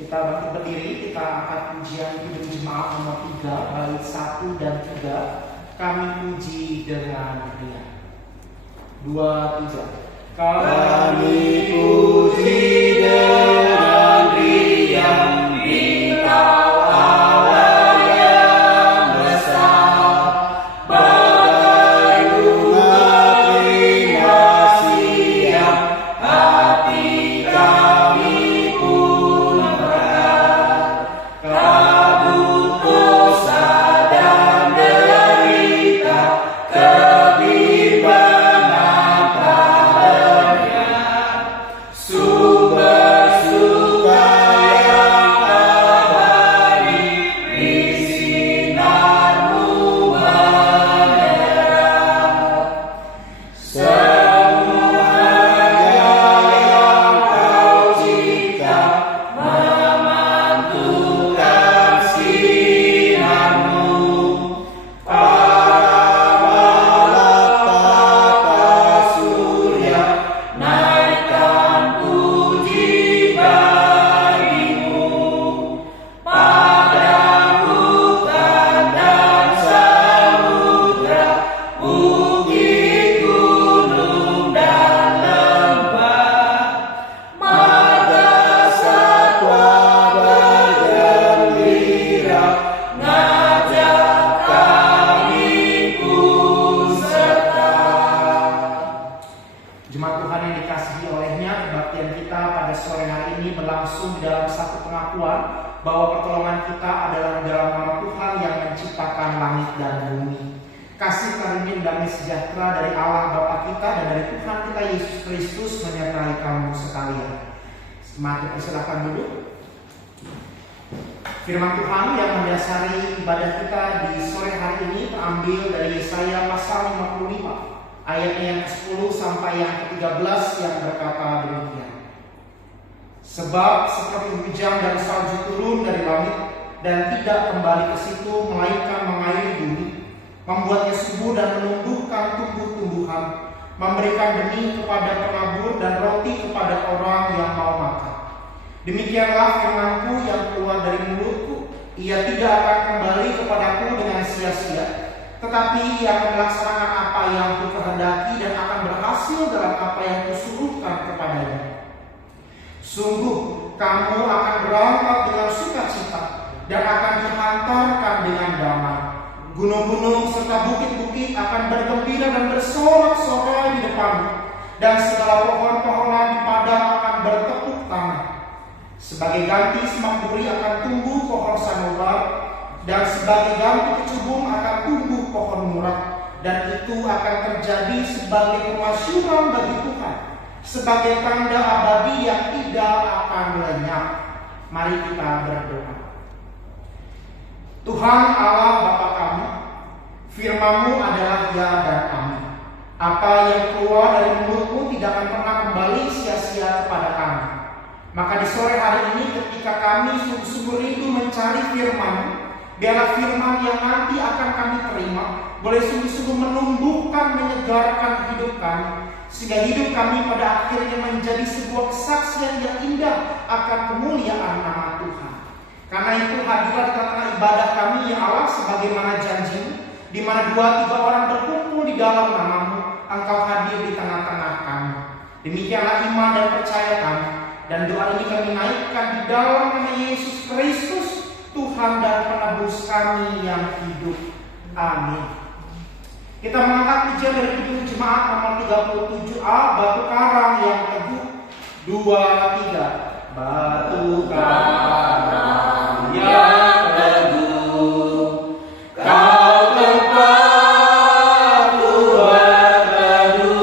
Kita bangkit berdiri, kita angkat pujian Kidung Jemaat nomor 3, bait 1 dan 3. Kami puji dengan riang. 2, 3. Kami puji dengan riang, Engkau Allah yang besar. Bagai bunga terima siang, hati kami pun berat. Kabut dosa dan derita, kebimbangan padanya. Sumber suka yang abadi, di sinar-Mu menyerap. Semuanya yang Kau cipta, memantulkan sinar-Mu. Para malaikat surya, naikkan puji bagi-Mu. Padang hutan dan samudra, bukit, gunung dan lembah, marga satwa bergembira, ngajak kami pun serta. Jemaat Tuhan yang dikasihi olehnya, kebaktian kita pada sore hari ini berlangsung di dalam satu pengakuan bahwa pertolongan kita adalah di dalam nama Tuhan yang menciptakan langit dan bumi. Kasih karunia damai sejahtera dari Allah Bapa kita dan dari Tuhan kita Yesus Kristus menyertai kamu sekalian. Mari silakan duduk. Firman Tuhan yang mendasari ibadah kita di sore hari ini terambil dari Yesaya pasal 55. Ayatnya yang ke-10 sampai yang ke-13 yang berkata demikian. Sebab seperti hujan dan salju turun dari langit dan tidak kembali ke situ melainkan mengairi bumi, membuatnya subur dan menumbuhkan tumbuh-tumbuhan, memberikan benih kepada penabur dan roti kepada orang yang mau makan. Demikianlah firman-Ku yang keluar dari mulutku, ia tidak akan kembali kepadaku dengan sia-sia, tetapi ia akan melaksanakan apa yang Ku kehendaki dan akan berhasil dalam apa yang Kusuruhkan kepadanya. Sungguh kamu akan berangkat dengan sukacita dan akan dihantarkan dengan damai. Gunung-gunung serta bukit-bukit akan bergembira dan bersorak-sorai di depanmu, dan segala pohon-pohonan di padang akan bertepuk tangan. Sebagai ganti semak duri akan tumbuh pohon sanobar, dan sebagai ganti kecubung akan tumbuh pohon murah, dan itu akan terjadi sebagai pemasyuran bagi Tuhan, sebagai tanda abadi yang tidak akan lenyap. Mari kita berdoa. Tuhan Allah Bapa kami, firman-Mu adalah ya dan amin. Apa yang keluar dari mulut-Mu tidak akan pernah kembali sia-sia kepada kami. Maka di sore hari ini ketika kami sungguh-sungguh rindu mencari firman-Mu, biarlah firman yang nanti akan kami terima boleh sungguh-sungguh menumbuhkan, menyegarkan hidup kami, sehingga hidup kami pada akhirnya menjadi sebuah kesaksian yang indah akan kemuliaan nama Tuhan. Karena itu hadirlah di tengah ibadah kami ya Allah, sebagaimana janji-Mu, di mana 2-3 orang berkumpul di dalam nama-Mu, Engkau hadir di tengah-tengah kami. Demikianlah iman dan percaya kami, dan doa ini kami naikkan di dalam nama Yesus Kristus, Tuhan dan penebus kami yang hidup. Amin. Kita mengangkat pujian dari Kidung Jemaat nomor 37A, Batu Karang yang Teguh. 2, 3. Batu karang yang teguh, Kau tempatku berteduh,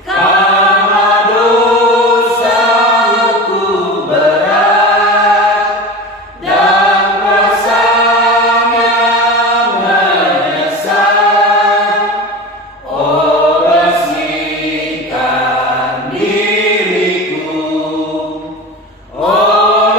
karena dosaku berat dan rasanya menyesal. Oh, bersihkan diriku, oh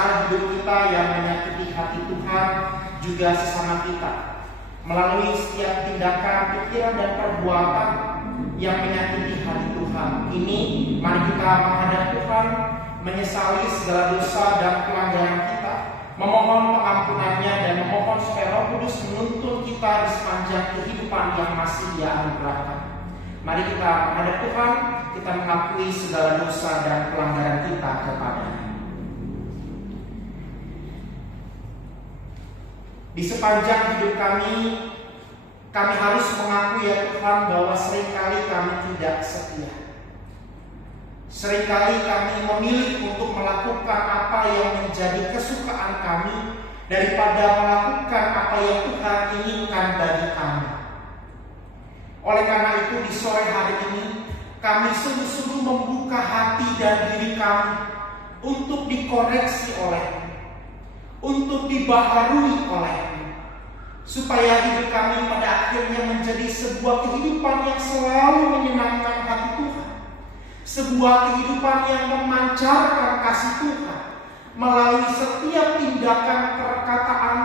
cara hidup kita yang menyakiti hati Tuhan juga sesama kita. Melalui setiap tindakan, pikiran, dan perbuatan yang menyakiti hati Tuhan. Ini mari kita menghadap Tuhan, menyesali segala dosa dan pelanggaran kita, memohon pengampunannya dan memohon supaya Roh Kudus menuntun kita di sepanjang kehidupan yang masih Dia anugerahkan. Mari kita menghadap Tuhan, kita mengakui segala dosa dan pelanggaran kita kepada-Nya. Di sepanjang hidup kami harus mengakui ya Tuhan bahwa seringkali kami tidak setia. Seringkali kami memilih untuk melakukan apa yang menjadi kesukaan kami daripada melakukan apa yang Tuhan inginkan bagi kami. Oleh karena itu di sore hari ini kami sungguh-sungguh membuka hati dan diri kami untuk dikoreksi oleh-Mu, untuk dibaharui oleh-Mu, supaya hidup kami pada akhirnya menjadi sebuah kehidupan yang selalu menyenangkan hati Tuhan, sebuah kehidupan yang memancarkan kasih Tuhan melalui setiap tindakan, perkataan,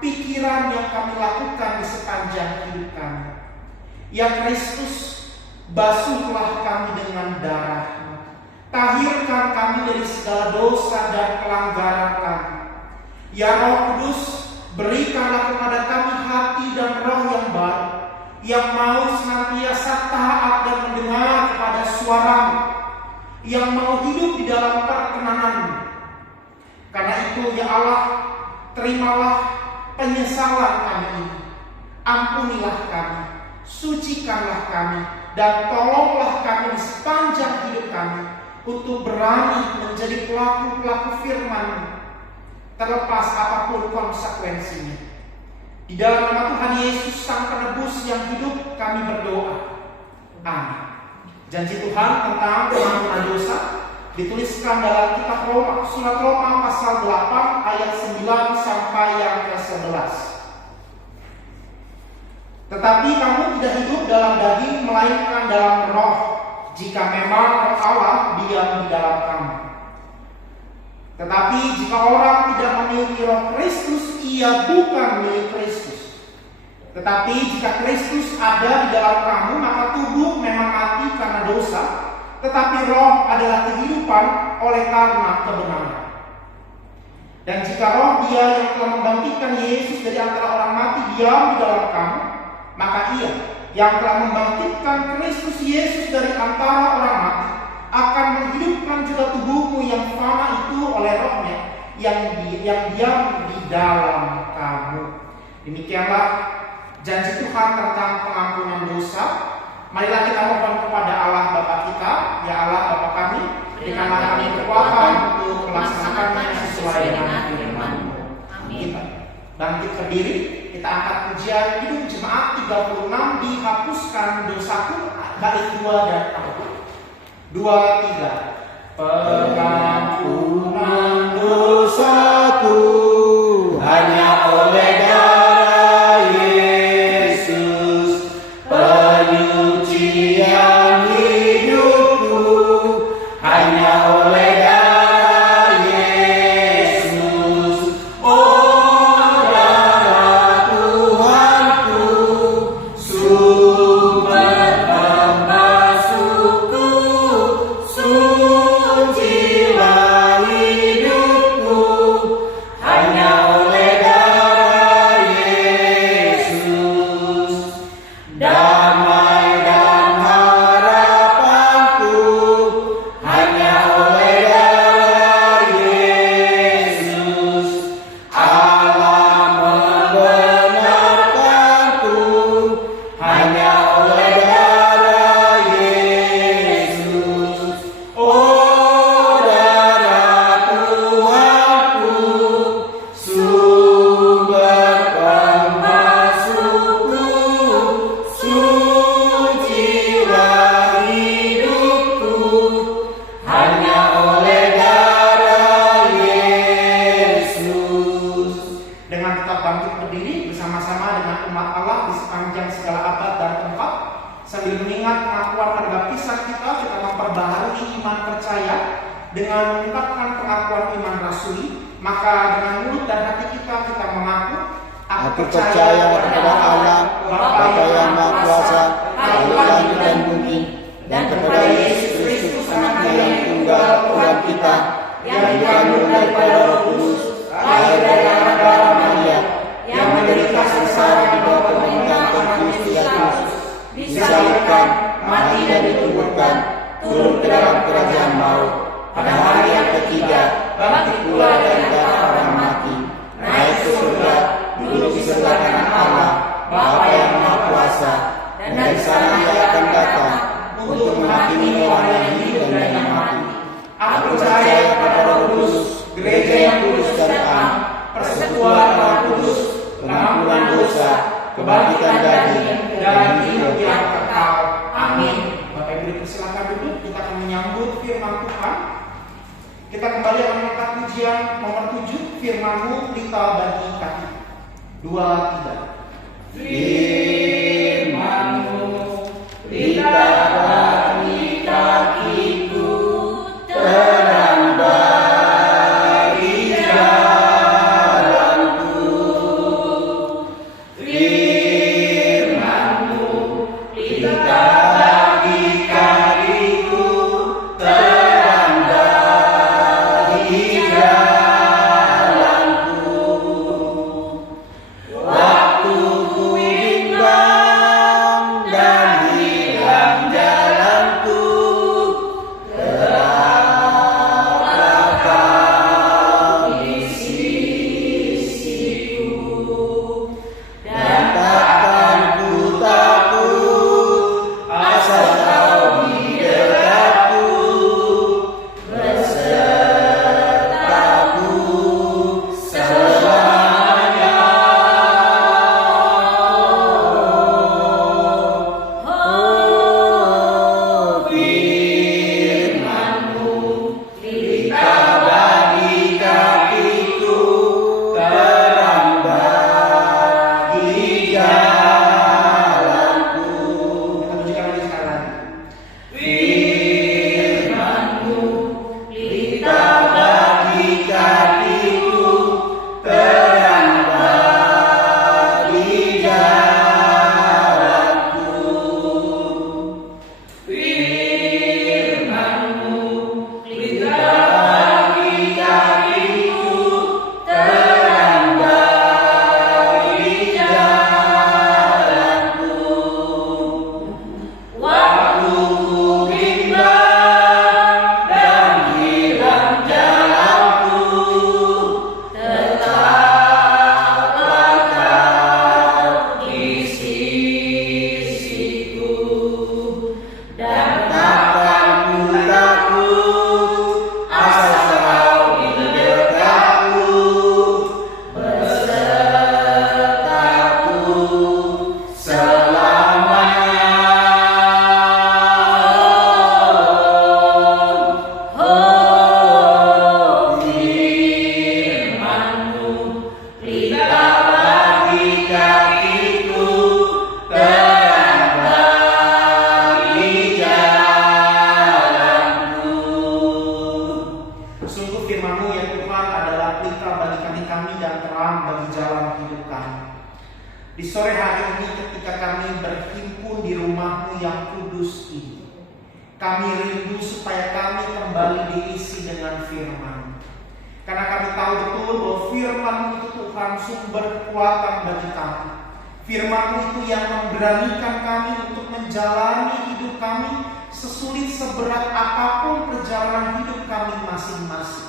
pikiran yang kami lakukan di sepanjang hidup kami. Ya Kristus, basuhlah kami dengan darah-Mu, tahirkan kami dari segala dosa dan pelanggaran kami. Ya Roh Kudus, berikanlah kepada kami hati dan roh yang baru, yang mau senantiasa taat dan mendengar kepada suara-Mu, yang mau hidup di dalam perkenanan-Mu. Karena itu ya Allah, terimalah penyesalan kami ini, ampunilah kami, sucikanlah kami, dan tolonglah kami di sepanjang hidup kami untuk berani menjadi pelaku-pelaku firman-Mu, terlepas apapun konsekuensinya. Di dalam nama Tuhan Yesus Sang Penebus yang hidup kami berdoa. Amin. Janji Tuhan tentang pengampunan dosa dituliskan dalam kitab Roma, surat Roma pasal 8 ayat 9 sampai yang ke-11. Tetapi kamu tidak hidup dalam daging melainkan dalam roh, jika memang Roh Allah diam di dalam kamu. Tetapi jika orang tidak memiliki Roh Kristus, ia bukan milik Kristus. Tetapi jika Kristus ada di dalam kamu, maka tubuh memang mati karena dosa, tetapi roh adalah kehidupan oleh karena kebenaran. Dan jika roh Dia yang telah membangkitkan Yesus dari antara orang mati diam di dalam kamu, maka Ia yang telah membangkitkan Kristus Yesus dari antara orang mati akan menghidupkan juga tubuhmu yang fana itu oleh Roh-Nya yang diam di dalam kamu. Demikianlah janji Tuhan tentang pengampunan dosa. Marilah kita mohon kepada Allah Bapa kita, ya Allah Bapa kami, berikanlah kami kekuatan untuk melaksanakannya sesuai dengan firman-Mu. Kita bangkit berdiri, kita angkat pujian Hidup Jemaat 36, dihapuskan dosaku, bait 2 dan 4. 2, 3. Pengampunan dosaku hanya oleh darah Yesus, penyucian hidupku hanya oleh darah Yesus. Oh darah Tuhanku, sumber pembasuhku, sucilah hidupku hanya oleh darah Yesus. Damai dan harapanku hanya oleh darah Yesus. Allah membenarkanku hanya oleh darah Yesus. Oh darah Tuhanku, sumber pembasuhku, sucilah hidupku hanya oleh darah Yesus. Dengan tetap bangkit berdiri bersama-sama dengan umat Allah di sepanjang segala abad dan tempat, sambil mengingat pengakuan pada baptisan kita memperbaharui iman percaya dengan mengungkapkan pengakuan iman rasuli Maka dengan mulut dan hati kita mengaku, Aku percaya kepada Allah, Bapa yang Maha Kuasa, Tuhan langit dan bumi, dan kepada Yesus Kristus, Anaknya yang tunggal, Tuhan kita, yang dikandung daripada Roh Kudus, lahir dari anak darah Maria, yang menderita sengsara di bawah pemerintahan Pontius Pilatus, disalibkan, mati dan dikuburkan, turun ke dalam kerajaan maut. Pada hari yang ketiga, bangkit pula dari antara orang mati, naik ke surga, duduk di sebelah kanan Allah, Bapa yang Maha Kuasa, dan dari sana Dia akan datang untuk menghakimi orang yang hidup dan yang mati. Aku percaya kepada Roh Kudus, gereja yang kudus dan am, persekutuan Roh Kudus, pengampunan dosa, kebangkitan daging, dan hidup yang kekal. Amin. Bapak Ibu silakan duduk, kita akan menyambut firman Tuhan. Kita kembali akan mengangkat pujian nomor 7, firman-Mu pelita bagi kaki. 2, 3. Firman-Mu pelita bagi kakiku, terang bagi jalanku. Firman-Mu pelita bagi kakiku, terang bagi jalanku. Waktu ku bimbang dan hilang jalanku, tetaplah Kau di sisiku, dan takkan ku takut asal Kau di dekatku, besertaku selamanya. Oh, firman-Mu pelita bagi kakiku, terang bagi jalanku. Kita pujikan lagi sekali lagi. Firman-Mu pelita bagi kakiku, terang bagi jalanku. Firman-Mu pelita bagi kakiku, terang bagi jalanku. Waktu ku bimbang dan hilang jalanku, tetaplah Kau di sisiku, dan takkan ku takut asal Kau di dekatku, besertaku selamanya. Oh, firman-Mu pelita bagi kakiku, terang bagi jalanku. Sungguh firman-Mu ya Tuhan adalah pelita bagi kami dan terang bagi jalan hidup kami. Di sore hari ini ketika kami berhimpun di rumah-Mu yang kudus ini, kami rindu supaya kami kembali diisi dengan firman. Karena kami tahu betul bahwa firman-Mu itu Tuhan sumber kekuatan bagi kami. Firman-Mu itu yang memberanikan kami untuk menjalani hidup kami sesulit seberat apapun perjalanan hidup kami masing-masing.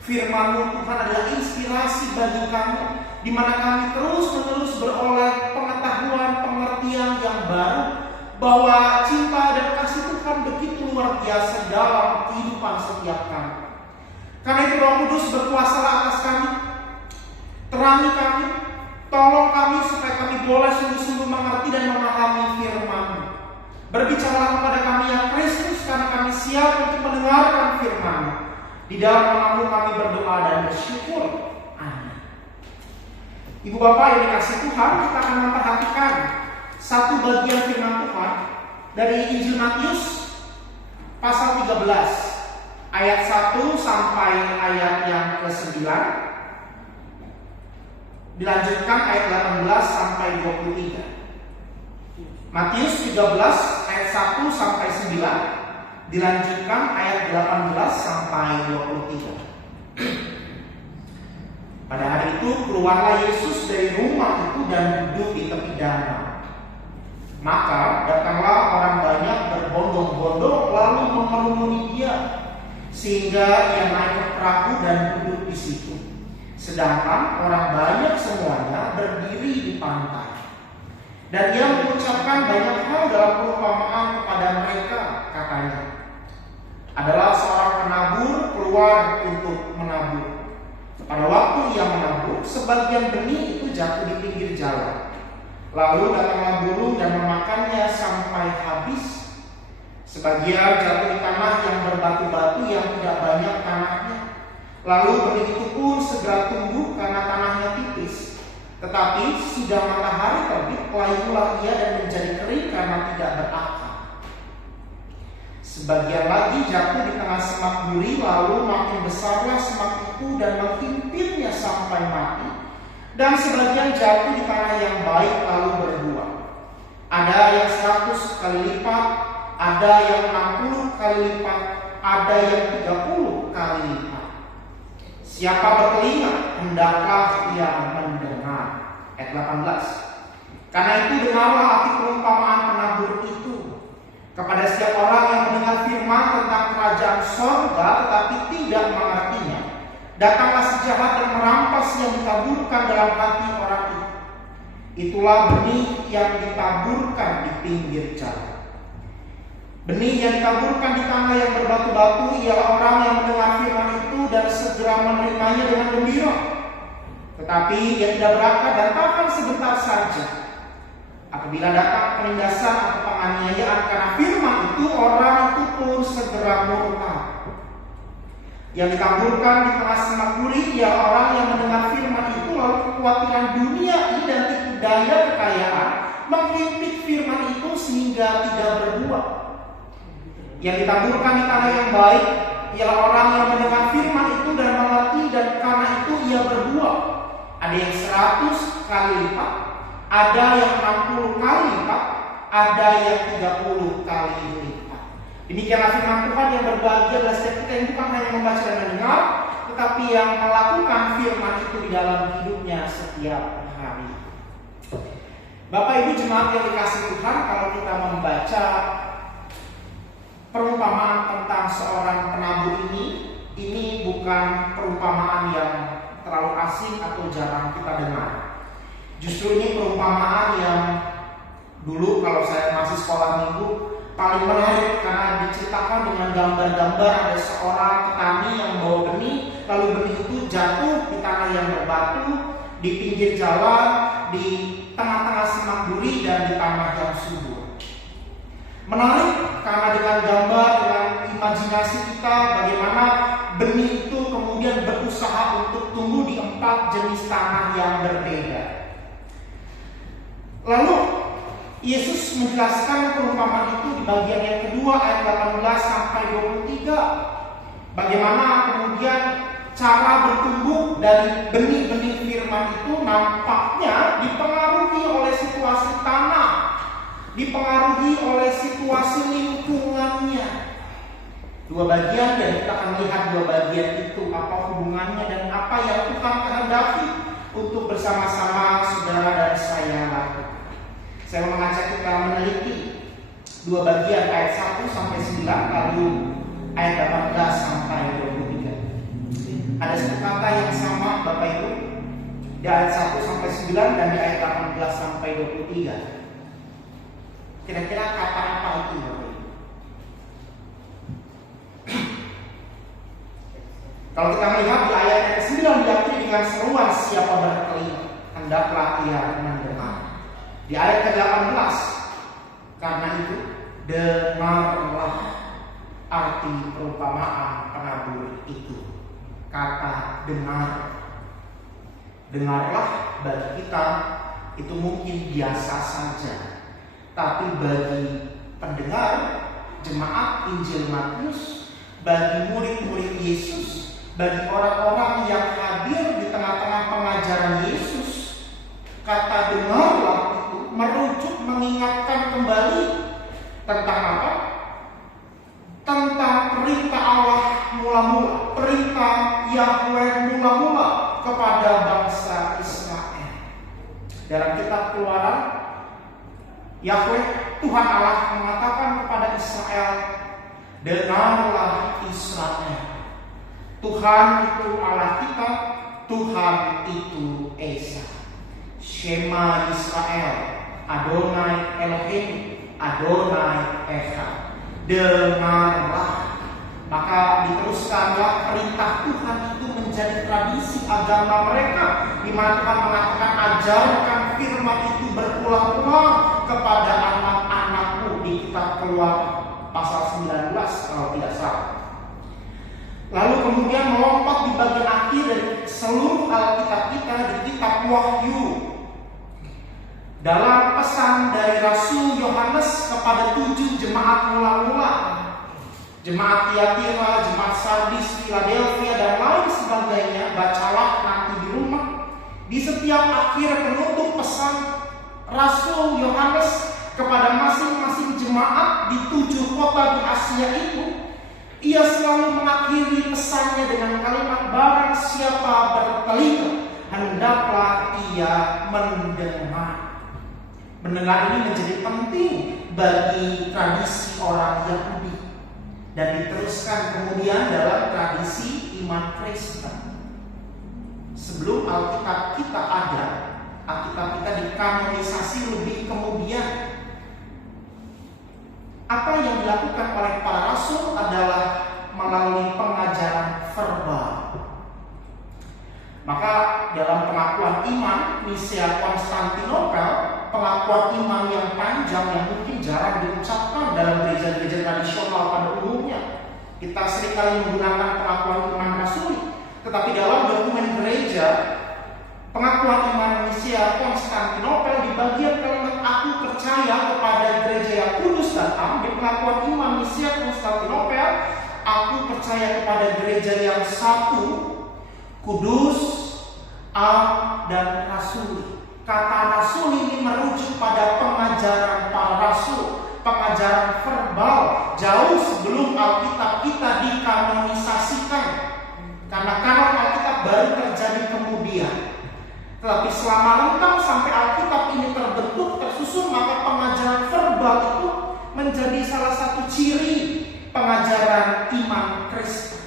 Firman-Mu Tuhan adalah inspirasi bagi kami, di mana kami terus-menerus beroleh pengetahuan, pengertian yang baru bahwa cinta dan kasih Tuhan begitu luar biasa dalam kehidupan setiap kami. Karena itu Roh Kudus berkuasalah atas kami, terangi kami, tolong kami supaya kami boleh sungguh-sungguh mengerti dan memahami firman-Mu. Berbicaralah kepada kami ya Kristus, karena kami siap untuk mendengarkan firman-Mu. Di dalam nama-Mu kami berdoa dan bersyukur. Amin. Ibu Bapak yang dikasih Tuhan, kita akan memperhatikan satu bagian firman Tuhan dari Injil Matius pasal 13 ayat 1 sampai ayat yang ke-9. Dilanjutkan ayat 18 sampai 23. Matius 13 ayat 1 sampai 9. Dilanjutkan ayat 18 sampai 23. Pada hari itu keluarlah Yesus dari rumah itu dan duduk di tepi danau. Maka datanglah orang banyak berbondong-bondong lalu mengerumuni dia, sehingga ia naik ke perahu dan duduk di situ. Sedangkan orang banyak semuanya berdiri di pantai. Dan ia mengucapkan banyak hal dalam perumpamaan kepada mereka, katanya. Adalah seorang penabur keluar untuk menabur. Pada waktu ia menabur, sebagian benih itu jatuh di pinggir jalan. Lalu datanglah burung dan memakannya sampai habis. Sebagian jatuh di tanah yang berbatu-batu yang tidak banyak tanahnya. Lalu benih itu pun segera tumbuh karena tanahnya tipis. Tetapi sudah matahari terbit, layulah ia dan menjadi kering karena tidak berakar. Sebagian lagi jatuh di tengah semak duri, lalu makin besarlah semak itu dan menghimpitnya sampai mati. Dan sebagian jatuh di tanah yang baik lalu berbuah. Ada yang 100 kali lipat, ada yang 60 kali lipat, ada yang 30 kali lipat. Siapa bertelinga, hendaklah ia mendengar. Ayat 18. Karena itu dengarlah arti perumpamaan penabur itu. Kepada setiap orang yang mendengar firman tentang kerajaan sorga tetapi tidak mengertinya, datanglah si jahat dan merampas yang ditaburkan dalam hati orang itu. Itulah benih yang ditaburkan di pinggir jalan. Benih yang ditaburkan di tanah yang berbatu-batu ialah orang yang mendengar firman itu dan segera menerimanya dengan gembira. Tetapi ia tidak berakar dan tahan sebentar saja. Apabila datang penindasan atau penganiayaan karena firman itu, orang itu pun segera murka. Yang ditaburkan di tengah semak duri ialah orang yang mendengar firman itu, lalu kekhawatiran dunia ini dan tipu daya kekayaan menghimpit firman itu sehingga tidak berbuah. Yang ditaburkan di tanah yang baik ialah orang yang mendengar firman itu dan mengerti, dan karena itu ia berbuah. Ada yang 100 kali lipat, ada yang 60 kali lipat, ada yang 30 kali lipat. Demikianlah firman Tuhan. Yang berbahagia adalah setiap kita yang bukan hanya membaca dan mendengar, tetapi yang melakukan firman itu di dalam hidupnya setiap hari. Bapak Ibu jemaat yang dikasihi Tuhan, kalau kita membaca perumpamaan tentang seorang penabur ini bukan perumpamaan yang terlalu asing atau jarang kita dengar. Justru ini perumpamaan yang dulu kalau saya masih sekolah minggu paling menarik, karena diceritakan dengan gambar-gambar. Ada seorang petani yang membawa benih, lalu benih itu jatuh di tanah yang berbatu, di pinggir jalan, di tengah-tengah semak duri, dan di tanah yang subur. Menarik karena dengan gambar, dengan imajinasi kita, bagaimana benih itu kemudian berusaha untuk tumbuh di 4 jenis tanah yang berbeda. Lalu Yesus menjelaskan perumpamaan itu di bagian yang kedua ayat 18 sampai 23. Bagaimana kemudian cara bertumbuh dari benih-benih firman itu nampaknya dipengaruhi oleh situasi tanah, dipengaruhi oleh situasi lingkungannya. Dua bagian, dan kita akan melihat dua bagian itu apa hubungannya dan apa yang Tuhan kehendaki untuk bersama-sama saudara dan saya lakukan. Saya mengajak kita meneliti dua bagian ayat 1 sampai 9, lalu ayat 18 sampai 23. Ada satu kata yang sama Bapak Ibu di ayat 1 sampai 9 dan di ayat 18 sampai 23. Kira-kira kata apa itu Bapak Ibu? Kalau kita melihat di ayat 9 diakhiri dengan seruan siapa bertelinga, hendaklah ia mendengar. Di ayat ke-18, karena itu dengarlah arti perumpamaan penabur itu. Kata dengar, dengarlah bagi kita itu mungkin biasa saja, tapi bagi pendengar jemaat Injil Matius bagi murid-murid Yesus, bagi orang-orang yang hadir di tengah-tengah pengajaran Yesus. Kata dengarlah itu merujuk mengingatkan kembali tentang apa? Tentang perintah Allah mula-mula, perintah Yahweh mula-mula kepada bangsa Israel. Dalam kitab Keluaran, Yahweh Tuhan Allah mengatakan kepada Israel, dengarlah Israel, Tuhan itu Allah kita, Tuhan itu Esa. Shema Israel, Adonai Elohim, Adonai Echad. Dengarlah. Maka diteruskanlah perintah Tuhan itu menjadi tradisi agama mereka, di mana Tuhan mengatakan, ajarkan firman itu berulang-ulang kepada anak-anakmu, di kitab Keluaran pasal 19 kalau tidak salah. Lalu kemudian melompat di bagian akhir dari seluruh Alkitab kita, di kitab Wahyu, dalam pesan dari Rasul Yohanes kepada 7 jemaat mula-mula, jemaat Tiatira, jemaat Sardis, Philadelphia, dan lain sebagainya. Bacalah nanti di rumah. Di setiap akhir penutup pesan Rasul Yohanes kepada masing-masing jemaat di 7 kota di Asia itu, ia selalu mengakhiri pesannya dengan kalimat, barang siapa bertelinga, hendaklah ia mendengar. Mendengar ini menjadi penting bagi tradisi orang Yahudi, dan diteruskan kemudian dalam tradisi iman Kristen. Sebelum Alkitab kita ada, Alkitab kita dikanonisasi lebih kemudian. Apa yang dilakukan oleh para rasul adalah melalui pengajaran verbal. Maka dalam pengakuan iman Nisea Konstantinopel, pengakuan iman yang panjang yang mungkin jarang diucapkan dalam gereja-gereja tradisional pada umumnya. Kita seringkali menggunakan pengakuan iman rasuli, tetapi dalam dokumen gereja, pengakuan iman Nisea Konstantinopel di bagian kalimat aku percaya kepada gereja yang kudus dan am, di pengakuan iman Nisea Konstantinopel, aku percaya kepada gereja yang satu, kudus, am, dan rasuli. Kata rasul ini merujuk pada pengajaran para rasul, pengajaran verbal jauh sebelum Alkitab kita dikanonisasikan. Karena kanon Alkitab baru terjadi kemudian. Tetapi selama rentang sampai Alkitab ini terbentuk, tersusun, maka pengajaran verbal itu menjadi salah satu ciri pengajaran iman Kristen.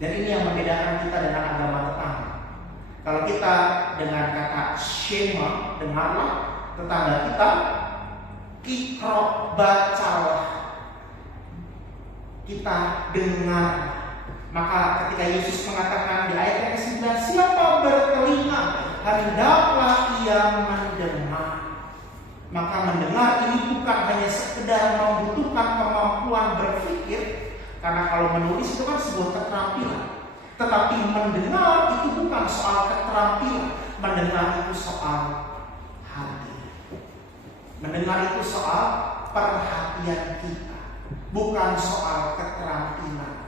Dan ini yang membedakan kita dengan agama tetangga. Kalau kita dengan kata Shema, dengarlah, tetangga kita ikro, bacalah, kita dengar. Maka ketika Yesus mengatakan di ayat yang ke-9, siapa bertelinga, hendaklah ia mendengar. Maka mendengar ini bukan hanya sekedar membutuhkan kemampuan berpikir, karena kalau menulis itu kan sebuah keterampilan. Tetapi mendengar itu bukan soal keterampilan, mendengar itu soal hati. Mendengar itu soal perhatian kita, bukan soal keterampilan.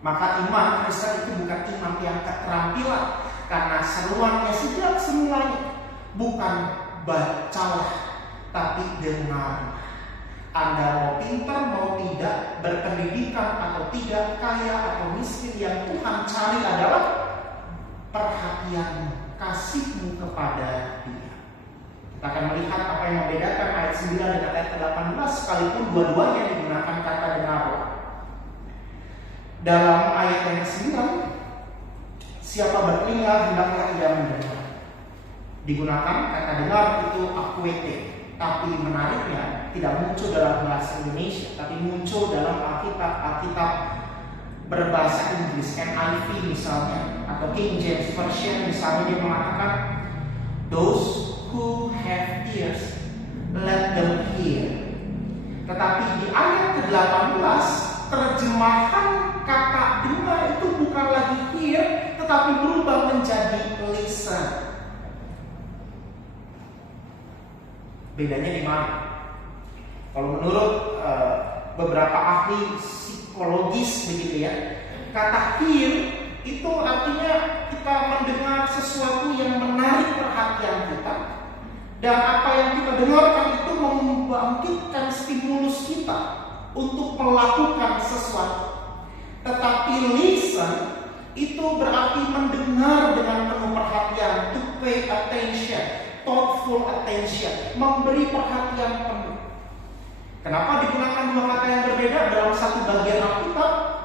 Maka iman Kristen itu bukan iman yang keterampilan, karena seruannya sejak semuanya bukan bacalah, tapi dengar. Anda mau pintar mau tidak, berpendidikan atau tidak, kaya atau miskin, yang Tuhan cari adalah perhatianmu, kasihmu kepada Dia. Kita akan melihat apa yang membedakan ayat 9 dan ayat 18, sekalipun dua-duanya digunakan kata dengarlah. Dalam ayat yang ke-9, siapa bertelinga hendaklah ia mendengar. Digunakan kata dengar itu akuete. Tapi menariknya tidak muncul dalam bahasa Indonesia, tapi muncul dalam Alkitab berbahasa Inggris, NIV misalnya, atau King James Version misalnya, dia mengatakan those who have ears let them hear. Tetapi di ayat ke-18 terjemahan kata dengar itu bukan lagi hear, tetapi berubah menjadi listen. Bedanya di mana? Kalau menurut beberapa ahli psikologis begitu ya. Kata hear itu artinya kita mendengar sesuatu yang menarik perhatian kita, dan apa yang kita dengarkan itu membangkitkan stimulus kita untuk melakukan sesuatu. Tetapi listen itu berarti mendengar dengan penuh perhatian, to pay attention, thoughtful attention, memberi perhatian penuh. Kenapa digunakan dua kata yang berbeda dalam satu bagian Alkitab?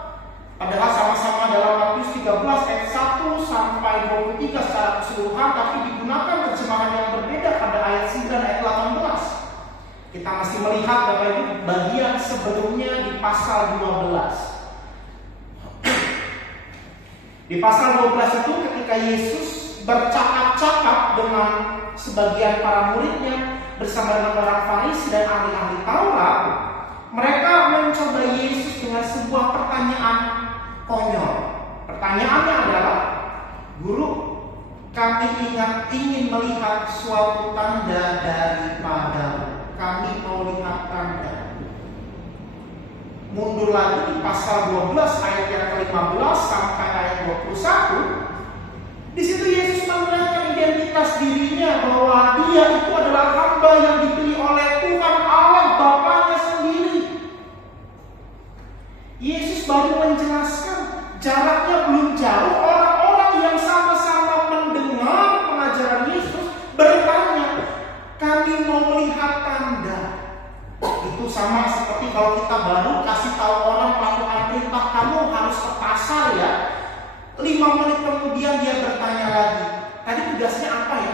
Padahal sama-sama dalam Matius 13 ayat 1 sampai 23 secara keseluruhan, tapi digunakan terjemahan yang berbeda pada ayat 9 ayat 18. Kita masih melihat Bapak Ibu bagian sebelumnya di pasal 12. Di pasal 12 itu ketika Yesus bercakap-cakap dengan sebagian para muridnya bersama dengan orang Farisi dan ahli-ahli Taurat, mereka mencoba Yesus dengan sebuah pertanyaan konyol. Pertanyaannya adalah, "Guru, kami ingin melihat suatu tanda daripadamu. Kami mau lihat tanda." Mundur lagi di pasal 12 ayat yang ke-15 sampai ayat 21. Di situ Yesus menerangkan identitas dirinya bahwa dia itu adalah hamba yang dipilih oleh Tuhan Allah Bapanya sendiri. Yesus baru menjelaskan, jaraknya belum jauh, orang-orang yang sama-sama mendengar pengajaran Yesus bertanya, "Kami mau melihat tanda." Itu sama seperti kalau kita baru kasih tahu orang melakukan perintah, "Kamu harus ke pasar ya." 5 menit kemudian dia bertanya lagi, "Tadi tugasnya apa ya?"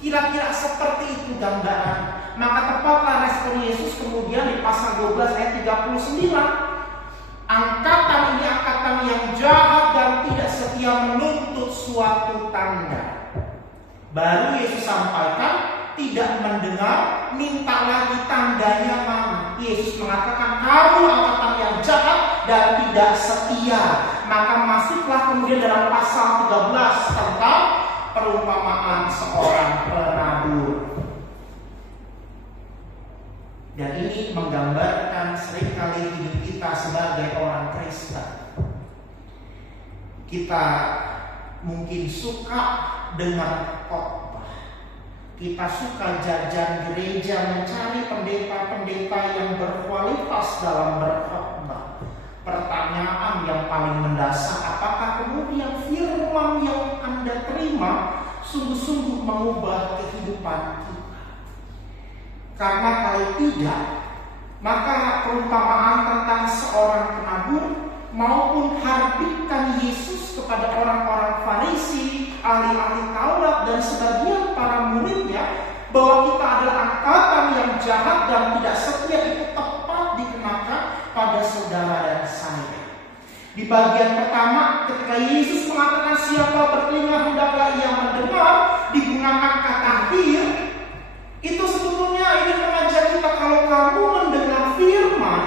Kira-kira seperti itu gambaran. Maka tepatlah respon Yesus kemudian di pasal 12 ayat 39. Angkatan ini angkatan yang jahat dan tidak setia menuntut suatu tanda. Baru Yesus sampaikan, tidak mendengar, minta lagi tandanya mana. Yesus mengatakan, "Kamu angkatan yang jahat dan tidak setia." Maka masuklah kemudian dalam pasal 13 tentang perumpamaan seorang penabur. Dan ini menggambarkan seringkali hidup kita sebagai orang Kristen. Kita mungkin suka dengan khotbah. Kita suka jajan gereja, mencari pendeta-pendeta yang berkualitas dalam berkhotbah. Pertanyaan yang paling mendasar, apakah kemudian firman yang Anda terima sungguh-sungguh mengubah kehidupan kita? Karena kalau tidak, maka perumpamaan tentang seorang penabur maupun hardikan Yesus kepada orang-orang Farisi, ahli-ahli Taurat dan sebagian para muridnya bahwa kita adalah angkatan yang jahat dan tidak setia itu tepat dikenakan pada saudara dan saya. Di bagian pertama ketika Yesus mengatakan siapa bertelinga hendaklah ia mendengar, digunakan kata hear. Itu sebetulnya ini mengajak kita kalau kamu mendengar firman,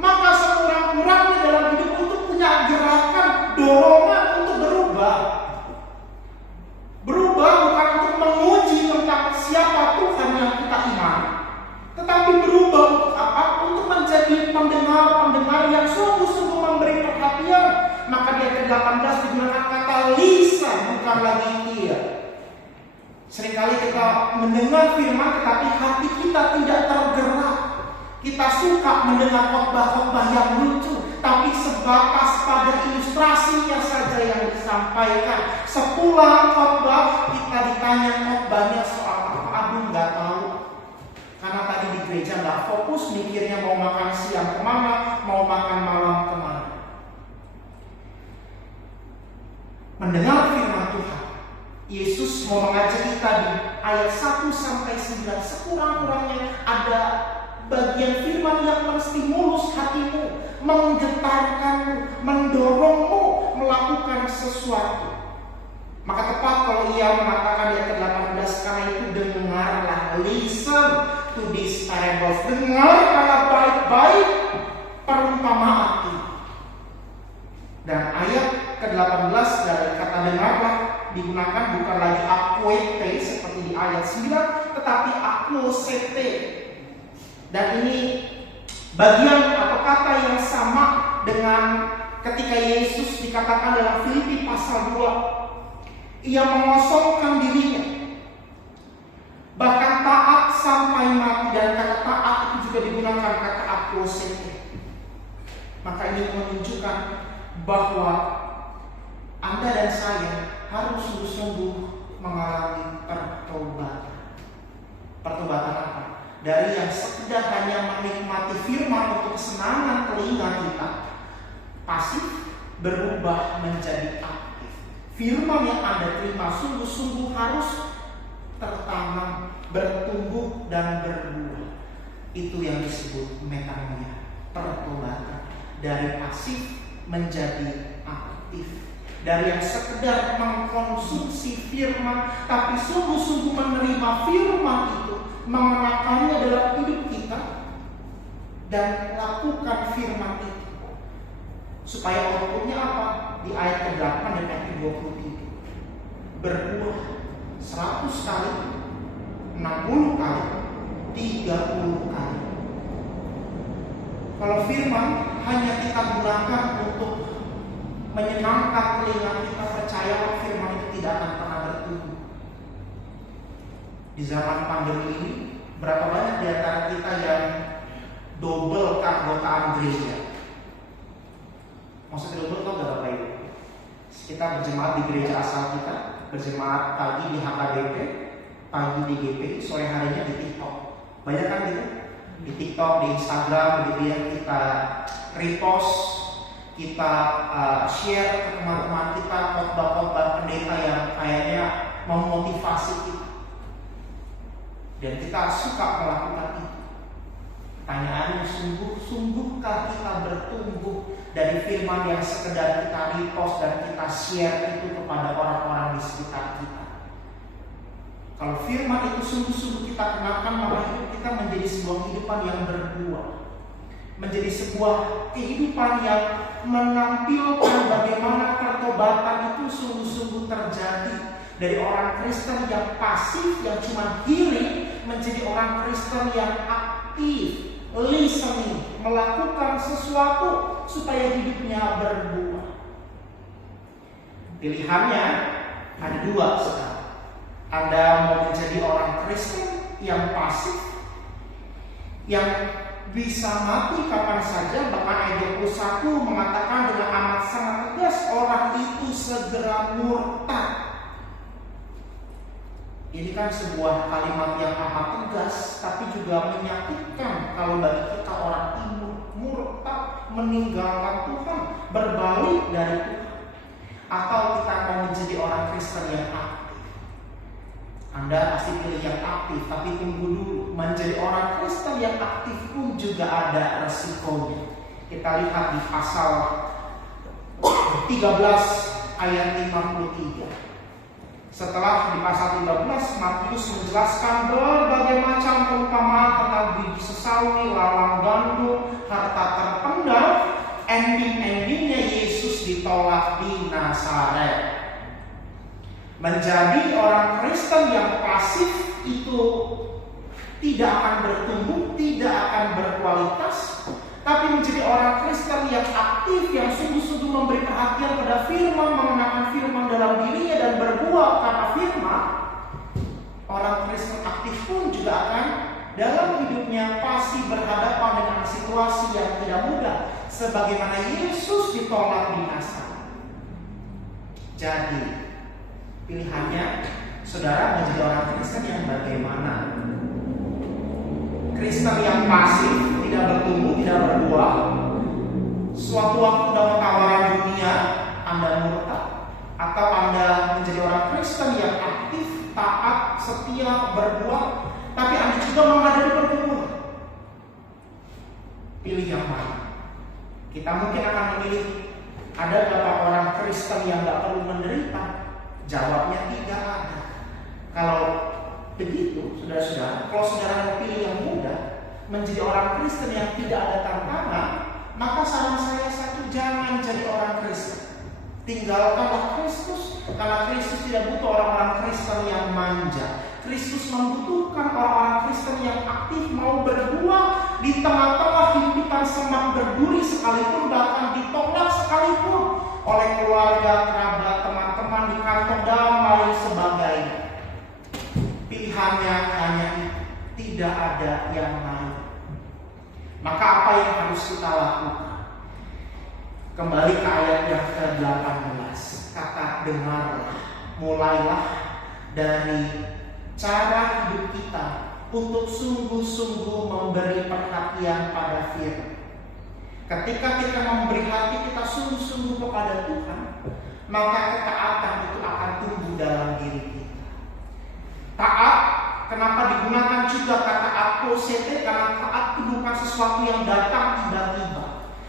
maka sekurang-kurangnya dalam hidup itu punya gerakan, dorongan untuk berubah. Berubah bukan untuk menguji tentang siapa Tuhan yang kita imani, tetapi berubah untuk apa? Untuk menjadi pendengar-pendengar yang sungguh-sungguh memberi perhatian. Maka di ayat 18 digunakan kata lisan, bukan lagi hear. Seringkali kita mendengar firman tetapi hati kita tidak tergerak. Kita suka mendengar khotbah-khotbah yang lucu, tapi sebatas pada ilustrasinya saja yang disampaikan. Sepulang khotbah kita ditanya khotbahnya soal apa, aduh nggak tahu. Karena tadi di gereja nggak fokus, mikirnya mau makan siang kemana, mau makan malam kemana. Mendengar firman Tuhan, Yesus mau mengajak kita di ayat 1 sampai 9, sekurang-kurangnya ada bagian firman yang menstimulus hatimu, menggetarkanmu, mendorongmu melakukan sesuatu. Maka tepat kalau ia mengatakan di ayat 18, karena itu dengarlah, listen to these parables, dengarlah baik-baik perumpamaan ini. Dan ayat ke-18 dari kata dengarlah digunakan bukan lagi akuete seperti di ayat 9, tetapi akosete. Dan ini Bagian atau kata yang sama dengan ketika Yesus dikatakan dalam Filipi pasal 2, ia mengosongkan dirinya, bahkan taat sampai mati, dan kata taat itu juga digunakan kata apostete. Maka ini menunjukkan bahwa Anda dan saya harus sungguh-sungguh mengalami pertobatan. Pertobatan apa? Dari yang sekedar hanya menikmati firman untuk kesenangan telinga kita, pasif, berubah menjadi aktif. Firman yang Anda terima sungguh-sungguh harus tertanam, bertumbuh dan berbuah. Itu yang disebut metanoia, pertobatan. Dari pasif menjadi aktif. Dari yang sekedar mengkonsumsi firman, tapi sungguh-sungguh menerima firman itu, mengenakannya dalam hidup kita, dan lakukan firman itu. Supaya outputnya apa? Di ayat ke-8 dan ayat ke-23. Berbuah 100 kali, 60 kali, 30 kali. Kalau firman hanya kita gunakan untuk menyenangkan telinga kita, percaya firman itu tidak akan pernah bertumbuh. Di zaman pandemi ini, berapa banyak di antara kita yang double keanggotaan gereja? Maksudnya double, tau gak Bapak Ibu? Kita berjemaat di gereja asal kita, berjemaat pagi di HKBP, pagi di GPI, sore harinya di TikTok. Banyak kan gitu? Di TikTok, di Instagram, gitu ya, kita repost, kita share ke teman-teman kita khotbah-khotbah pendeta yang kayaknya memotivasi kita. Dan kita suka melakukan itu. Pertanyaannya, sungguhkah kita bertumbuh dari firman yang sekedar kita repost dan kita share itu kepada orang-orang di sekitar kita? Kalau firman itu sungguh-sungguh kita kenakan, maka hidup kita menjadi sebuah kehidupan yang berbuah, menjadi sebuah kehidupan yang menampilkan bagaimana pertobatan itu sungguh-sungguh terjadi. Dari orang Kristen yang pasif, yang cuma hearing, menjadi orang Kristen yang aktif, listening, melakukan sesuatu supaya hidupnya berbuah. Pilihannya ada dua sekarang. Anda mau menjadi orang Kristen yang pasif, yang bisa mati kapan saja. Bahkan ayat 21 mengatakan dengan amat sangat tegas, orang itu segera murtad. Ini kan sebuah kalimat yang amat tegas, tapi juga menyakitkan kalau bagi kita orang timur. Murtad, meninggalkan Tuhan, berbalik dari Tuhan. Atau kita mau menjadi orang Kristen yang aktif. Anda pasti pilih yang aktif, tapi tunggu dulu. Menjadi orang Kristen yang aktif pun juga ada resikonya. Kita lihat di pasal 13 ayat 53. Setelah di pasal 13, Matius menjelaskan berbagai macam perumpamaan tentang biji sesawi, lalang gandum, harta terpendam. Ending-endingnya Yesus ditolak di Nazaret. Menjadi orang Kristen yang pasif itu tidak akan bertumbuh, tidak akan berkualitas. Tapi menjadi orang Kristen yang aktif, yang sungguh-sungguh memberi perhatian pada firman, mengenakan firman dalam dirinya dan berbuah karena firman, orang Kristen aktif pun juga akan dalam hidupnya pasti berhadapan dengan situasi yang tidak mudah, sebagaimana Yesus ditolak di Nazaret. Jadi pilihannya, saudara menjadi orang Kristen yang bagaimana? Kristen yang pasif, tidak bertumbuh, tidak berbuah. Suatu waktu dapat tawaran dunia, Anda murtad. Atau Anda menjadi orang Kristen yang aktif, taat, setia, berbuah, tapi Anda juga menghadapi pertumbuhan. Pilih yang mana? Kita mungkin akan memilih, ada berapa orang Kristen yang gak perlu menderita? Jawabnya tidak ada. Kalau begitu, saudara-saudara, kalau saudara mau pilih yang mudah, menjadi orang Kristen yang tidak ada tantangan, maka saran saya satu, jangan jadi orang Kristen. Tinggalkanlah Kristus, karena Kristus tidak butuh orang-orang Kristen yang manja. Kristus membutuhkan orang-orang Kristen yang aktif mau berbuah di tengah-tengah himpitan semak berduri sekalipun, bahkan ditolak sekalipun oleh keluarga, kerabat, teman-teman di kantor dan lain sebagainya. Pilihannya hanya itu, tidak ada yang lain. Maka apa yang harus kita lakukan? Kembali ke ayat yang ke-18. Kata dengarlah, mulailah dari cara hidup kita untuk sungguh-sungguh memberi perhatian pada firman. Ketika kita memberi hati kita sungguh-sungguh kepada Tuhan, maka ketaatan itu akan tumbuh dalam diri kita. Taat, kenapa digunakan juga kata akosete? Karena taat itu bukan sesuatu yang datang tiba-tiba,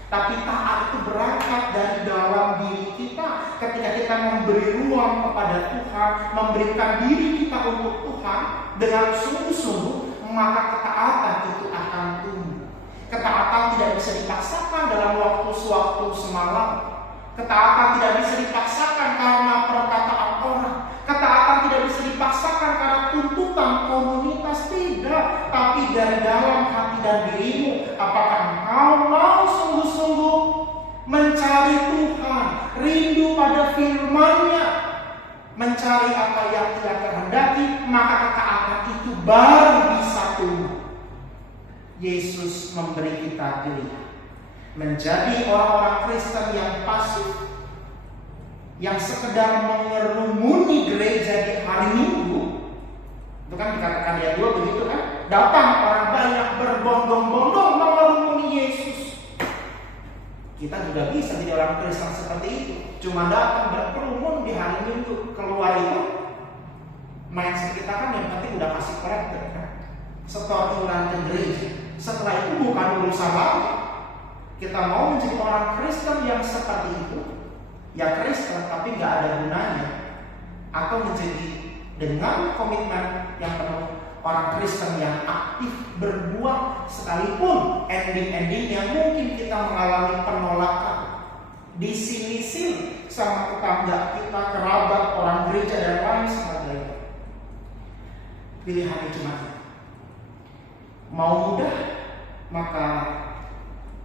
tapi taat itu berangkat dari dalam diri kita. Ketika kita memberi ruang kepada Tuhan, memberikan diri kita untuk Tuhan dengan sungguh-sungguh, maka ketaatan itu akan tumbuh. Ketaatan tidak bisa dipaksakan dalam waktu sewaktu semalam. Ketaatan tidak bisa dipaksakan karena perkataan orang. Ketaatan tidak bisa dipaksakan karena tuntutan komunitas, tidak. Tapi dari dalam hati dan dirimu, apakah engkau mau sungguh-sungguh mencari Tuhan, rindu pada firman-Nya, mencari apa yang Dia kehendaki, maka ketaatan itu baru bisa tumbuh. Yesus memberi kita pilihan menjadi orang-orang Kristen yang pasif, yang sekedar mengerumuni gereja di hari Minggu. Itu kan dikatakan dia dua begitu kan? Datang orang banyak berbondong-bondong mengerumuni Yesus. Kita juga bisa jadi orang Kristen seperti itu. Cuma datang berkerumun di hari Minggu, keluar itu mindset kita kan yang penting udah kasih kolektor kan, setor iuran ke gereja. Setelah itu bukan urusan lagi. Kita mau menjadi orang Kristen yang seperti itu, ya Kristen tapi nggak ada gunanya, atau menjadi dengan komitmen yang penuh orang Kristen yang aktif berbuah, sekalipun ending-endingnya mungkin kita mengalami penolakan, disinisin sama tetangga kita, kerabat, orang gereja dan lain sebagainya. Pilihannya cuma itu. Mau mudah, maka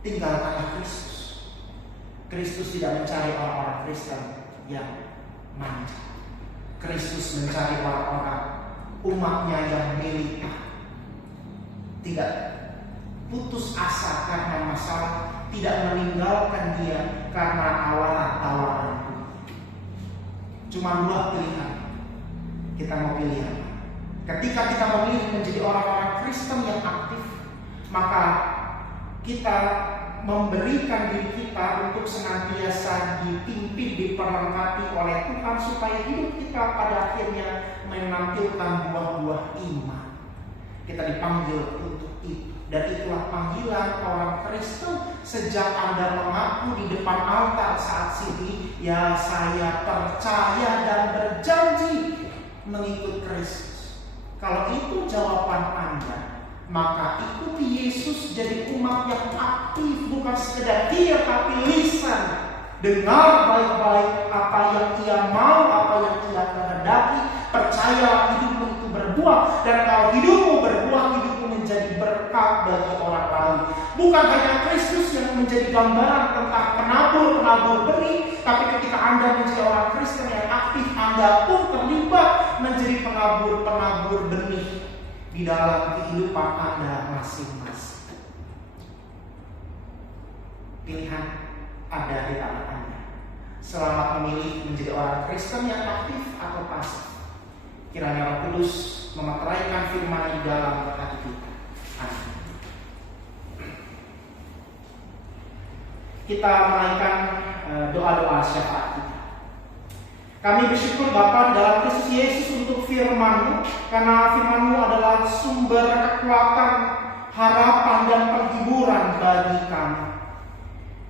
tinggalkanlah Kristus. Kristus tidak mencari orang-orang Kristen yang manja. Kristus mencari orang-orang umatnya yang milik, tidak putus asa karena masalah, tidak meninggalkan Dia karena tawaran-tawaran. Cuma dua pilihan. Kita mau pilih apa? Ketika kita memilih menjadi orang-orang Kristen yang aktif, maka kita memberikan diri kita untuk senantiasa dipimpin, diperlengkapi oleh Tuhan supaya hidup kita pada akhirnya menampilkan buah-buah iman. Kita dipanggil untuk itu, dan itulah panggilan orang Kristen. Sejak Anda mengaku di depan altar saat sini, ya saya percaya dan berjanji mengikut Kristus. Kalau itu jawaban Anda, maka ikuti Yesus jadi umat yang aktif, bukan sekedar dia tapi lisan. Dengar baik-baik apa yang Ia mau, apa yang Ia kehendaki. Percayalah hidupmu itu berbuah, dan kalau hidupmu berbuah, hidupmu menjadi berkat bagi orang lain. Bukan hanya Kristus yang menjadi gambaran tentang penabur benih, tapi ketika Anda menjadi orang Kristen yang aktif, Anda pun terlibat menjadi penabur benih di dalam kehidupan Anda masing-masing. Pilihan ada di tangan Anda. Selamat memilih menjadi orang Kristen yang aktif atau pasif. Kiranya Roh Kudus memeteraikan firman di dalam hati kita. Amin. Kita menaikkan doa-doa syafaat kita. Kami bersyukur Bapa di dalam Kristus Yesus untuk firman-Mu, karena firman-Mu adalah sumber kekuatan, harapan dan penghiburan bagi kami.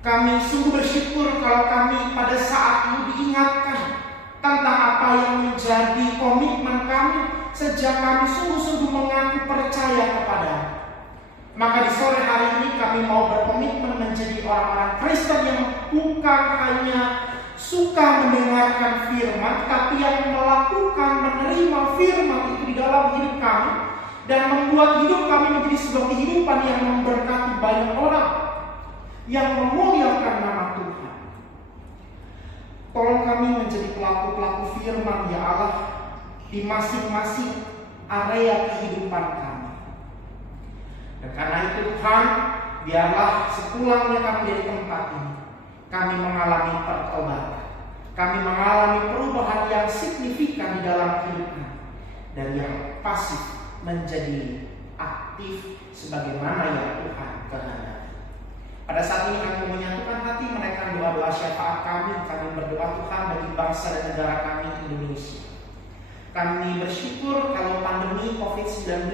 Kami sungguh bersyukur kalau kami pada saat ini diingatkan tentang apa yang menjadi komitmen kami sejak kami sungguh-sungguh mengaku percaya kepada-Mu. Maka di sore hari ini kami mau berkomitmen menjadi orang-orang Kristen yang bukan hanya suka mendengarkan firman, tapi yang melakukan, menerima firman itu di dalam dalam hidup kami dan membuat hidup kami menjadi sebuah kehidupan yang memberkati banyak orang, yang memuliakan nama Tuhan. Tolong kami menjadi pelaku-pelaku firman ya Allah di masing-masing area kehidupan kami. Dan karena itu Tuhan, biarlah sepulangnya kami dari tempat ini, kami mengalami pertobatan, kami mengalami perubahan yang signifikan di dalam hidup kami, dari yang pasif menjadi aktif sebagaimana yang Tuhan kehendaki. Pada saat ini kami menyatukan hati menaikkan doa-doa syafaat kami berdoa Tuhan bagi bangsa dan negara kami Indonesia. Kami bersyukur kalau pandemi COVID-19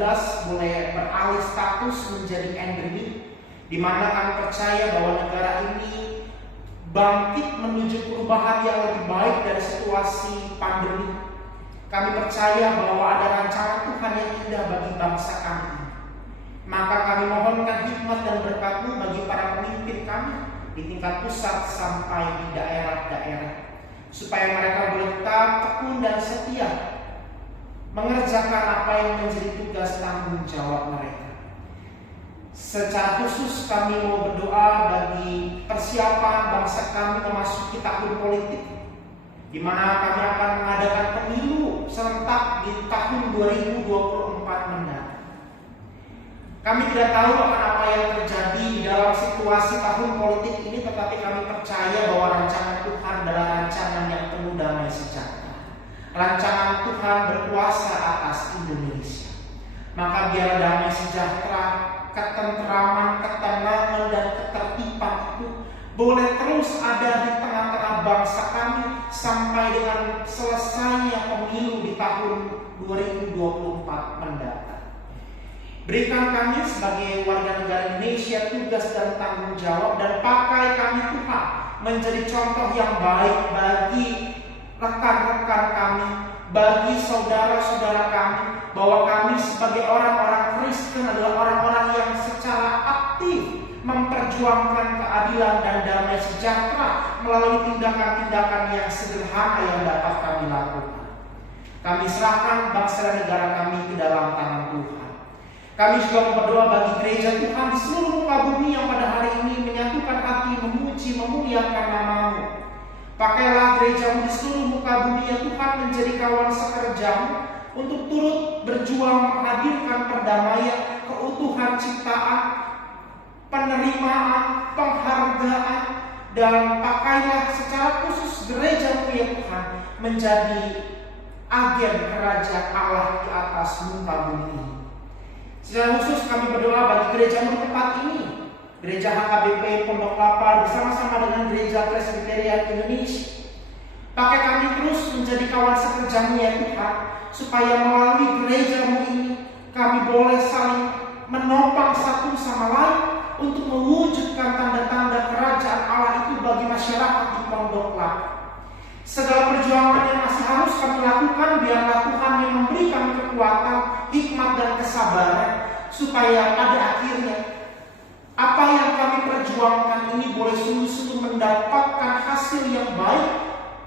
boleh beralih status menjadi endemi, di mana kami percaya bahwa negara ini bangkit menuju perubahan yang lebih baik dari situasi pandemi. Kami percaya bahwa ada rancangan Tuhan yang indah bagi bangsa kami. Maka kami mohonkan hikmat dan berkat-Mu bagi para pemimpin kami di tingkat pusat sampai di daerah-daerah, supaya mereka boleh tetap tekun dan setia mengerjakan apa yang menjadi tugas tanggung jawab mereka. Secara khusus kami mau berdoa bagi persiapan bangsa kami memasuki tahun politik, di mana kami akan mengadakan pemilu serentak di tahun 2024 mendatang. Kami tidak tahu akan apa yang terjadi di dalam situasi tahun politik ini, tetapi kami percaya bahwa rancangan Tuhan adalah rancangan yang penuh damai sejahtera. Rancangan Tuhan berkuasa atas Indonesia. Maka biar damai sejahtera, ketentraman, ketenangan, dan ketertiban itu boleh terus ada di tengah-tengah bangsa kami sampai dengan selesainya pemilu di tahun 2024 mendatang. Berikan kami sebagai warga negara Indonesia tugas dan tanggung jawab, dan pakai kami Tuhan menjadi contoh yang baik bagi rekan-rekan kami, bagi saudara-saudara kami, bahwa kami sebagai orang-orang Kristen adalah orang-orang yang secara aktif memperjuangkan keadilan dan damai sejahtera melalui tindakan-tindakan yang sederhana yang dapat kami lakukan. Kami serahkan bangsa dan negara kami ke dalam tangan Tuhan. Kami juga berdoa bagi gereja Tuhan di seluruh muka bumi yang pada hari ini menyatukan hati memuji memuliakan nama-Mu. Pakailah gereja-Mu di seluruh muka bumi ya Tuhan menjadi kawan sekerja-Mu untuk turut berjuang menghadirkan perdamaian, keutuhan ciptaan, penerimaan, penghargaan, dan pakailah secara khusus gereja-Mu ya Tuhan menjadi agen kerajaan Allah di atas muka bumi ini. Secara khusus kami berdoa bagi gereja-Mu di tempat ini, Gereja HKBP Pondok Kelapa bersama-sama dengan Gereja Presbyterian Indonesia. Pakai kami terus menjadi kawan sekerja-Mu ya Tuhan, supaya melalui gereja-Mu ini kami boleh saling menopang satu sama lain untuk mewujudkan tanda-tanda kerajaan Allah itu bagi masyarakat di Pondok Kelapa. Segala perjuangan yang masih harus kami lakukan, biarlah Tuhan yang memberikan kekuatan, hikmat, dan kesabaran, supaya pada akhirnya apa yang kami perjuangkan ini boleh sungguh-sungguh mendapatkan hasil yang baik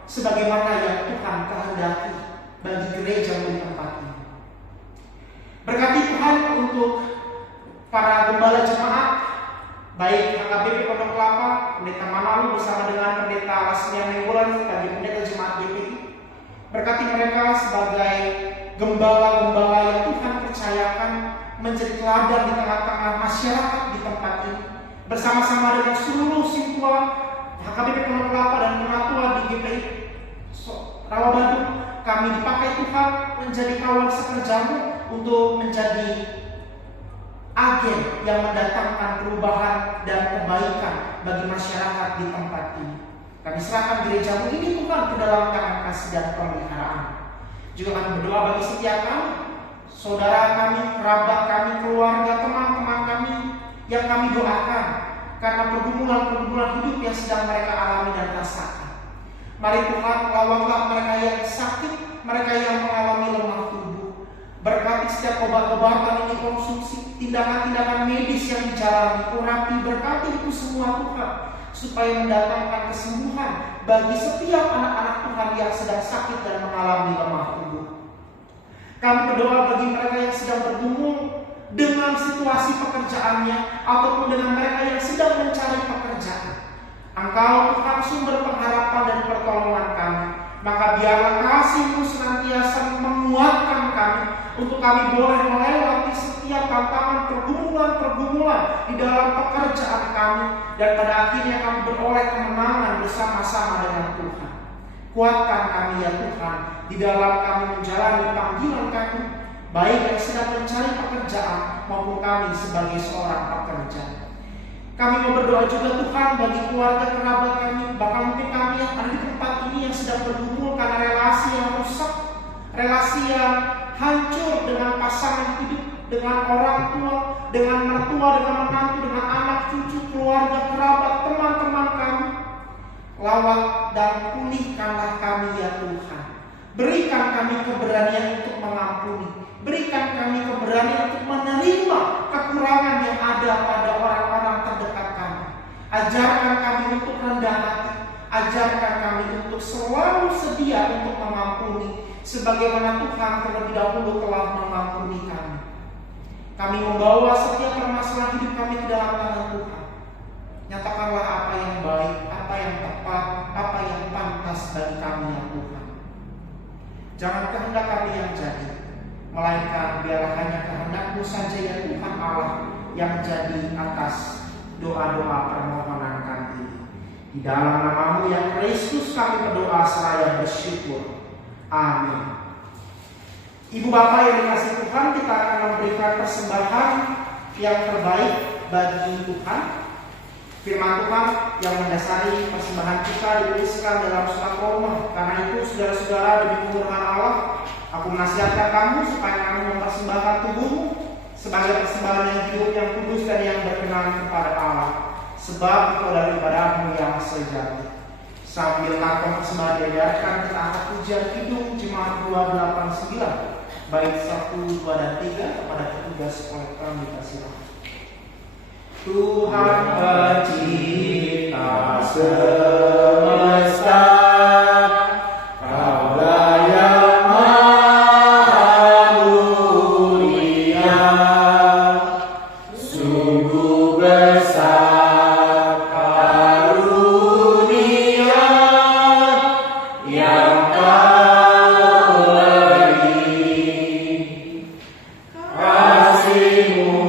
sebagaimana yang Tuhan kehendaki bagi gereja di tempat ini. Berkati Tuhan untuk para gembala jemaat, baik HKBP Pondok Kelapa, Pendeta Manalu bersama dengan Pendeta Lasmia Menggulan sebagai Pendeta Jemaat GPI. Berkati mereka sebagai gembala-gembala yang Tuhan percayakan menjadi teladan di tengah-tengah masyarakat di tempat ini. Bersama-sama dengan seluruh simpulan HKBP Pondok Kelapa dan penatua di GPI Rawabadu, kami dipakai Tuhan menjadi kawan sekerja-Mu untuk menjadi agen yang mendatangkan perubahan dan kebaikan bagi masyarakat di tempat ini. Kami serahkan gereja-Mu ini Tuhan ke dalam tangan kasih dan pemeliharaan. Juga kami berdoa bagi setiap kami, saudara kami, kerabat kami, keluarga, teman-teman kami yang kami doakan karena pergumulan-pergumulan hidup yang sedang mereka alami dan rasakan. Mari Tuhan, lawatlah mereka yang sakit, mereka yang mengalami lemah tubuh. Berkati setiap obat-obatan yang dikonsumsi, tindakan-tindakan medis yang dijalani, urapi, berkati itu semua Tuhan, supaya mendatangkan kesembuhan bagi setiap anak-anak Tuhan yang sedang sakit dan mengalami lemah tubuh. Kami berdoa bagi mereka yang sedang bergumul dengan situasi pekerjaannya ataupun dengan mereka yang sedang mencari pekerjaan. Engkau Tuhan sumber pengharapan dan pertolongan kami. Maka biarlah kasih-Mu senantiasa menguatkan kami untuk kami boleh melewati setiap tantangan pergumulan-pergumulan di dalam pekerjaan kami, dan pada akhirnya kami beroleh kemenangan bersama-sama dengan Tuhan. Kuatkan kami ya Tuhan di dalam kami menjalani panggilan kami, baik yang sedang mencari pekerjaan maupun kami sebagai seorang pekerja. Kami mau berdoa juga Tuhan bagi keluarga kerabat kami, bahkan mungkin kami yang ada di tempat ini yang sedang bergumul karena relasi yang rusak, relasi yang hancur dengan pasangan hidup, dengan orang tua, dengan mertua, dengan menantu, dengan anak cucu, keluarga kerabat, teman-teman kami. Lawat dan pulihkanlah kami ya Tuhan. Berikan kami keberanian untuk mengampuni. Berikan kami keberanian untuk menerima kekurangan yang ada pada orang-orang terdekat kami. Ajarkan kami untuk rendah hati. Ajarkan kami untuk selalu sedia untuk mengampuni, sebagaimana Tuhan terlebih dahulu telah mengampuni kami. Kami membawa setiap permasalahan hidup kami ke dalam tangan Tuhan. Nyatakanlah apa yang baik, apa yang tepat, apa yang pantas bagi kami ya Tuhan. Jangan kehendak kami yang jadi, melainkan biarlah hanya kehendak-Mu saja ya Tuhan Allah yang jadi atas doa-doa permohonan kami ini. Di dalam nama-Mu yang Kristus kami berdoa seraya bersyukur. Amin. Ibu bapak yang dikasihi Tuhan, kita akan memberikan persembahan yang terbaik bagi Tuhan. Firman Tuhan yang mendasari persembahan kita dituliskan dalam surat Roma. Karena itu saudara-saudara, demi kemurahan Allah, aku menasihatkan kamu supaya kamu mempersembahkan tubuhmu sebagai persembahan yang hidup, yang kudus dan yang berkenan kepada Allah, sebab itu adalah ibadahmu yang sejati. Sambil kantong persembahan diajarkan, kita angkat pujian kidung Jemaat 289 bait 1, 2, dan 3 kepada petugas kolektor dikasih Allah. Tuhan pencipta semesta, Kaulah yang maha mulia, sungguh besar karunia yang Kau beri. Kasih-Mu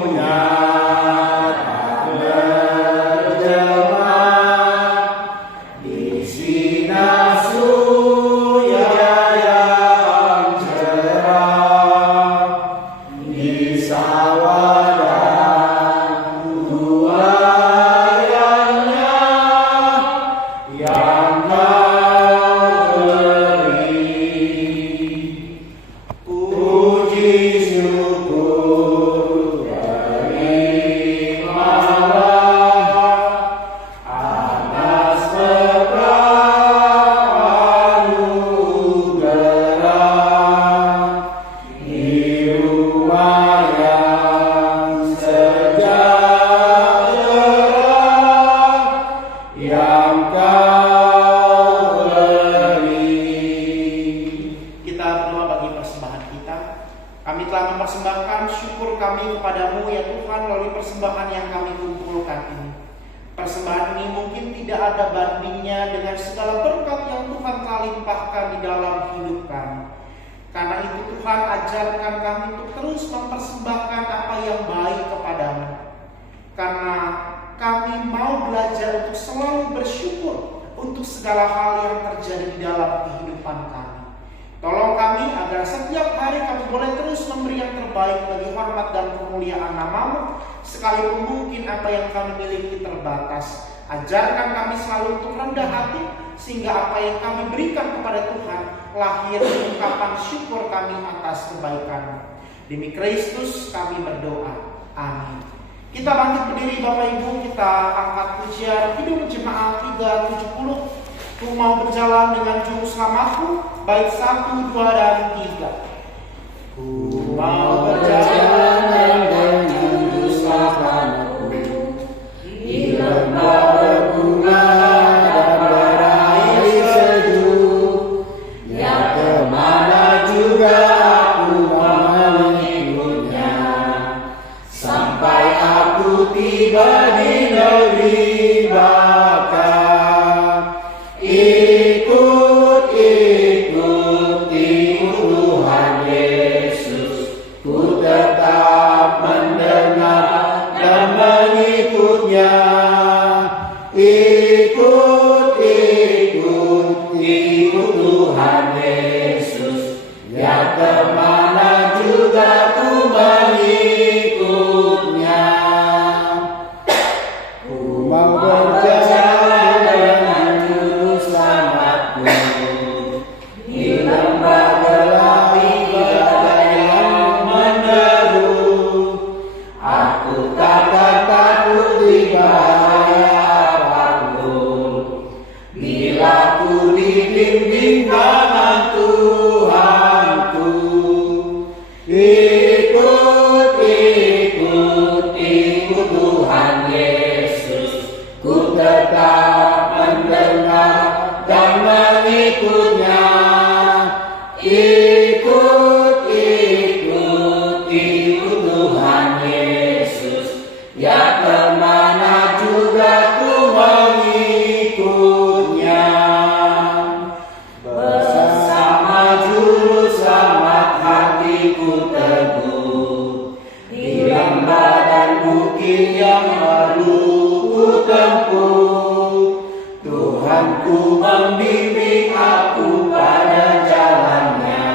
ajarkan kami selalu untuk rendah hati, sehingga apa yang kami berikan kepada Tuhan lahir ungkapan syukur kami atas kebaikan-Mu. Demi Kristus kami berdoa. Amin. Kita bangkit berdiri Bapak Ibu, kita angkat pujian Kidung Jemaat 370. Ku mau berjalan dengan juru selamatku, bait 1, 2, dan 3. Ku mau berjalan dengan juru selamatku di lembah berbunga dan berair sejuk, yang kemana juga aku mau. hatiku teguh. Di lembah dan bukit yang lalu ku tempuh, Tuhanku membimbing aku pada jalannya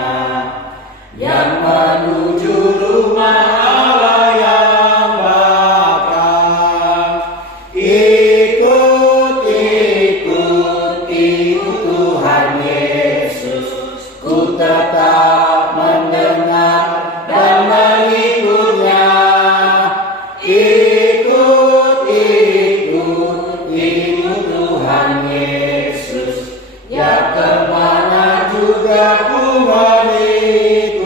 yang menuju rumah Allah yang bakal. Ikut Tuhan Yesus, ku tetap mendengar dan mengikutnya. Ikut Tuhan Yesus, ya kemana juga ku mengikutnya.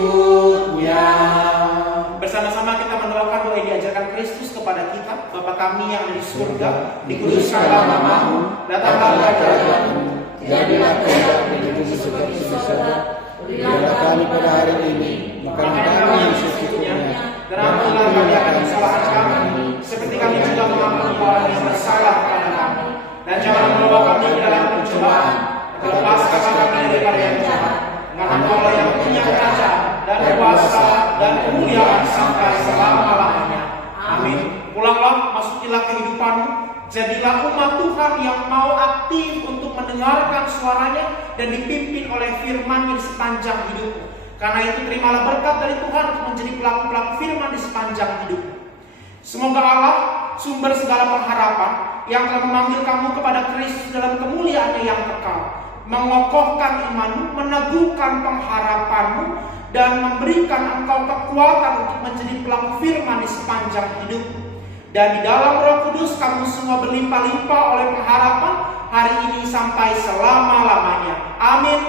Bersama-sama kita mendoakan doa yang diajarkan Kristus kepada kita. Bapa kami yang ada di surga, dikuduskanlah namamu, datanglah kerajaanmu, Jadilah kehendakmu di bumi seperti di surga. Berilah kami pada hari ini makanan kami yang secukupnya, dan ampunilah kami akan kesalahan kami, seperti kami juga mengampuni orang yang bersalah kepada kami. Dan jangan membawa kami ke dalam pencobaan, tetapi lepaskan kami daripada yang jahat. Dengan Engkau yang punya kerajaan dan kuasa dan kemuliaan sampai selama-lamanya. Amin. Pulanglah, masukilah kehidupanmu. Jadilah umat Tuhan yang mau aktif untuk mendengarkan suaranya dan dipimpin oleh firman-Nya di sepanjang hidupmu. Karena itu terimalah berkat dari Tuhan untuk menjadi pelaku-pelaku firman di sepanjang hidupmu. Semoga Allah, sumber segala pengharapan, yang telah memanggil kamu kepada Kristus dalam kemuliaan-Nya yang kekal, mengokohkan imanmu, meneguhkan pengharapanmu, dan memberikan engkau kekuatan untuk menjadi pelaku firman di sepanjang hidupmu. Dan di dalam Roh Kudus kamu semua berlimpah-limpah oleh pengharapan hari ini sampai selama-lamanya. Amin.